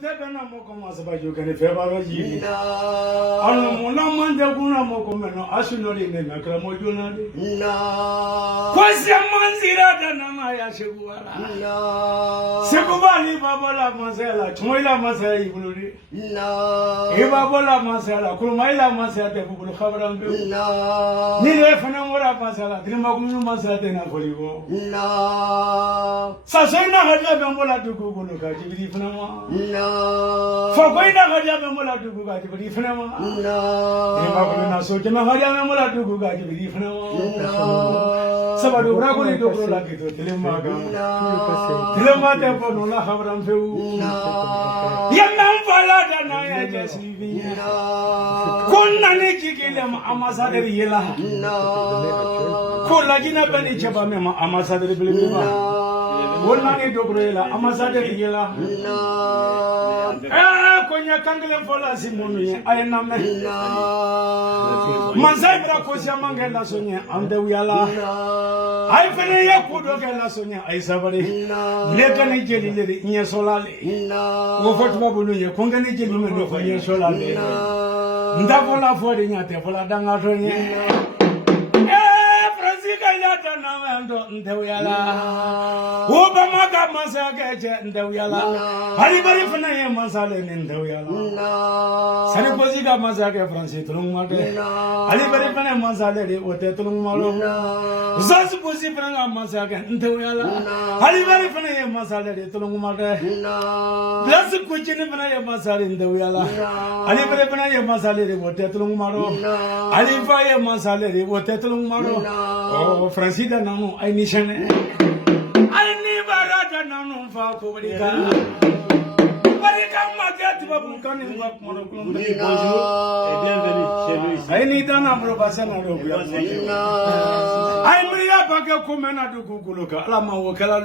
Tebena Mokoma Sabajo can February. Alamuna Manda Guna Mokomeno, Asunori, Nakramojuna. No. Kwasia Manzira Danamaya Shiguara. No. Sekubali Babola Masela, Tuila Masai Buri. No. Ebabola Masela, Kumaila Masela, the Bulu Havram. No. Nile Fanamora Masela, Trimagun Masela, Napoli. No. Sasena Hadamola to Google, Kaji Fanama. No. For Goina Hadamola to Google, Fanama. No. Emabuna Sojama Hadamola to Google, Fanama. No. Sabado Bragoli to Prolakito, Telemaga. Telema Tempola Havram. No. Yamam Valada Naya Jessivi. No. Kunani Chikim Amasadar Yela. No. Kolagina Benichaba Amasadar Bilima. Wonani Dobrela, Amasadar Yela. No. Konya Kangle Fola Simoni, I am not. No. Mazabra Kosia Mangela Sonia, and the Wiala. No. I feel a Kudogela Sonia, I sabari. No. Legani Jelly, Solali. No. Wofat Babulu, Kongani Jelly, Solali. Ndapola for the Yatapola Dangatronia. Francisca Yata Namando, the Wiala. Obamaga Masaka, the Wiala. Haribari Fanaya Masale in the Wiala. Saniposiga Masaka, Francis Tulumate. Haribari Fanaya Masale, or Tetulumalo. Zazupusi Pranga Masaka, in the Wiala. Haribari Fanaya Masale, Tulumate. Bless the Kuchin Fanaya Masale in the Wiala. Haribari Fanaya Masale, or Tetulumaro. Haribaya Masale, or Tetulumaro. Oh, Francida Nano, I nation. I never had a nano for Kobarika. Barika Magat Babukan in Wap Monoclum. I need a number of Asana. I'm Ria Baka Kumana to Kukuloka, Lama Wakala.